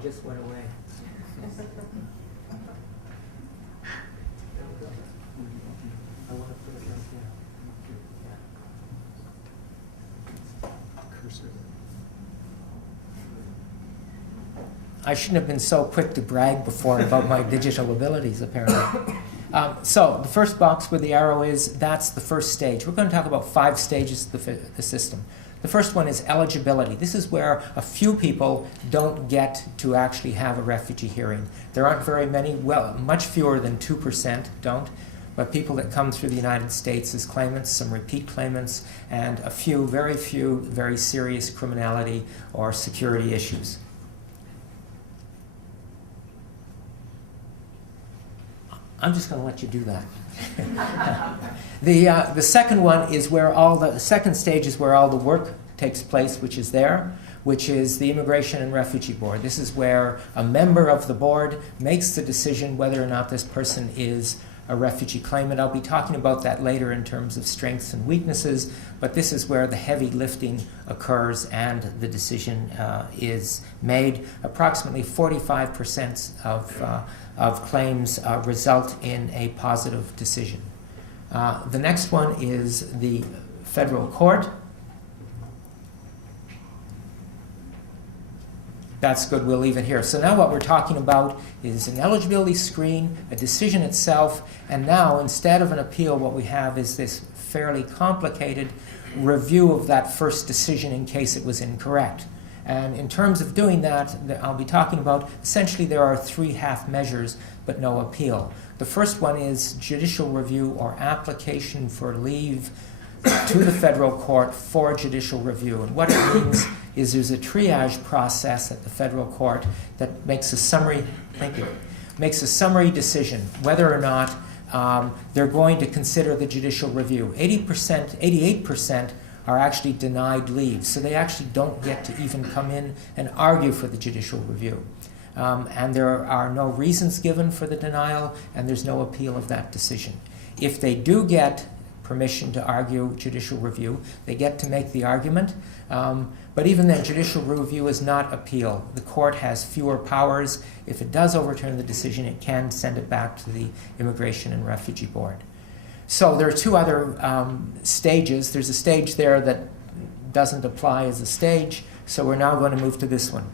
it just went away. I want to put it right there. I shouldn't have been so quick to brag before about my digital abilities, apparently. So the first box where the arrow is, that's the first stage. We're going to talk about 5 stages of the system. The first one is eligibility. This is where a few people don't get to actually have a refugee hearing. There aren't very many, well, much fewer than 2% don't, but people that come through the United States as claimants, some repeat claimants, and a few, very serious criminality or security issues. I'm just going to let you do that. The second one is where the second stage is where all the work takes place, which is the Immigration and Refugee Board. This is where a member of the board makes the decision whether or not this person is a refugee claimant. I'll be talking about that later in terms of strengths and weaknesses, but this is where the heavy lifting occurs and the decision is made. Approximately 45% of claims result in a positive decision. The next one is the federal court. That's good, we'll leave it here. So now what we're talking about is an eligibility screen, a decision itself, and now instead of an appeal, what we have is this fairly complicated review of that first decision in case it was incorrect. And in terms of doing that, I'll be talking about, essentially there are 3 half measures, but no appeal. The first one is judicial review or application for leave to the federal court for judicial review. And what it means is there's a triage process at the federal court that makes a summary, makes a summary decision whether or not they're going to consider the judicial review. 88% are actually denied leave, so they actually don't get to even come in and argue for the judicial review. And there are no reasons given for the denial, and there's no appeal of that decision. If they do get permission to argue judicial review, they get to make the argument, but even then judicial review is not appeal. The court has fewer powers. If it does overturn the decision, it can send it back to the Immigration and Refugee Board. So there are 2 other stages. There's a stage there that doesn't apply as a stage, so we're now going to move to this one.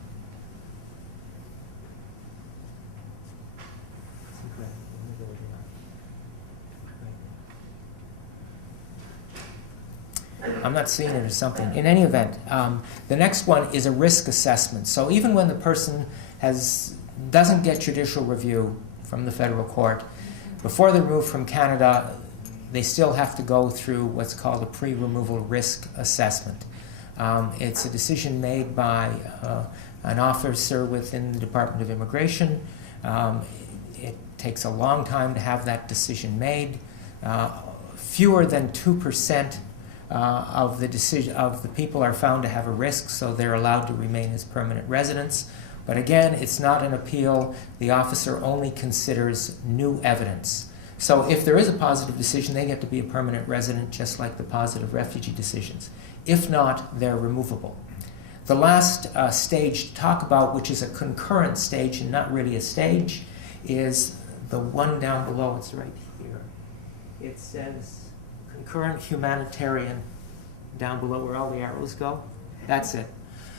I'm not seeing it or something. In any event, the next one is a risk assessment. So even when the person doesn't get judicial review from the federal court, before they're moved from Canada, they still have to go through what's called a pre-removal risk assessment. It's a decision made by an officer within the Department of Immigration. It takes a long time to have that decision made. Fewer than 2% of the people are found to have a risk, so they're allowed to remain as permanent residents. But again, it's not an appeal. The officer only considers new evidence. So if there is a positive decision, they get to be a permanent resident, just like the positive refugee decisions. If not, they're removable. The last stage to talk about, which is a concurrent stage and not really a stage, is the one down below. It's right here. It says concurrent humanitarian down below where all the arrows go. That's it.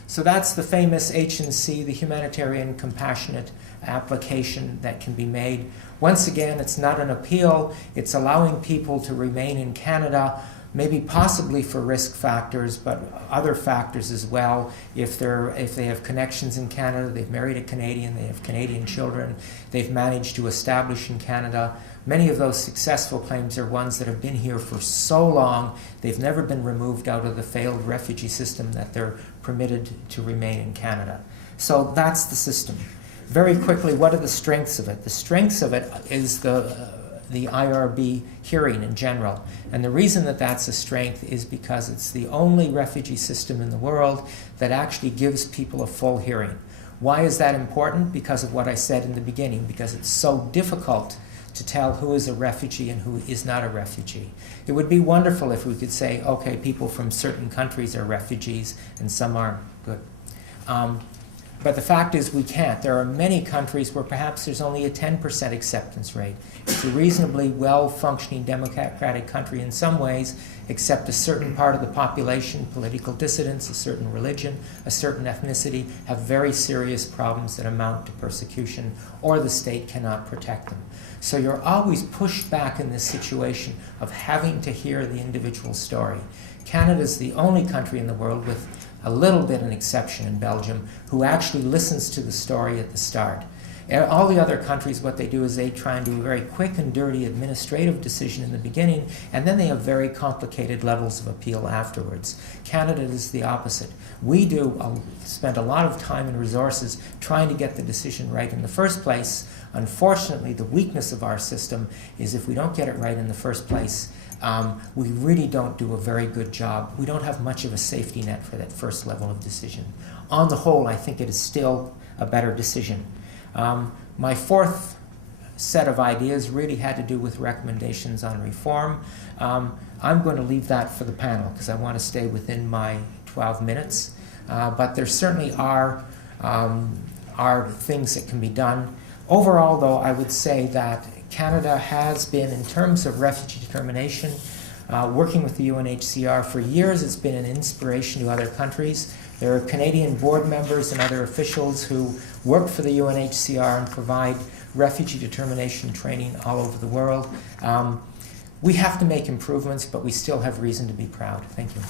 So that's the famous H&C, the humanitarian compassionate application that can be made. Once again, it's not an appeal. It's allowing people to remain in Canada, maybe possibly for risk factors, but other factors as well. If they have connections in Canada, they've married a Canadian, they have Canadian children, they've managed to establish in Canada. Many of those successful claims are ones that have been here for so long, they've never been removed out of the failed refugee system that they're permitted to remain in Canada. So that's the system. Very quickly, what are the strengths of it? The strengths of it is the IRB hearing in general. And the reason that that's a strength is because it's the only refugee system in the world that actually gives people a full hearing. Why is that important? Because of what I said in the beginning, because it's so difficult to tell who is a refugee and who is not a refugee. It would be wonderful if we could say, okay, people from certain countries are refugees and some aren't. Good. But the fact is we can't. There are many countries where perhaps there's only a 10% acceptance rate. It's a reasonably well-functioning democratic country in some ways, except a certain part of the population, political dissidents, a certain religion, a certain ethnicity, have very serious problems that amount to persecution, or the state cannot protect them. So you're always pushed back in this situation of having to hear the individual story. Canada is the only country in the world, with a little bit an exception in Belgium, who actually listens to the story at the start. All the other countries, what they do is they try and do a very quick and dirty administrative decision in the beginning, and then they have very complicated levels of appeal afterwards. Canada is the opposite. We spend a lot of time and resources trying to get the decision right in the first place. Unfortunately, the weakness of our system is if we don't get it right in the first place, we really don't do a very good job. We don't have much of a safety net for that first level of decision. On the whole, I think it is still a better decision. My fourth set of ideas really had to do with recommendations on reform. I'm going to leave that for the panel because I want to stay within my 12 minutes. But there certainly are things that can be done. Overall, though, I would say that Canada has been, in terms of refugee determination, working with the UNHCR for years. It's been an inspiration to other countries. There are Canadian board members and other officials who work for the UNHCR and provide refugee determination training all over the world. We have to make improvements, but we still have reason to be proud. Thank you.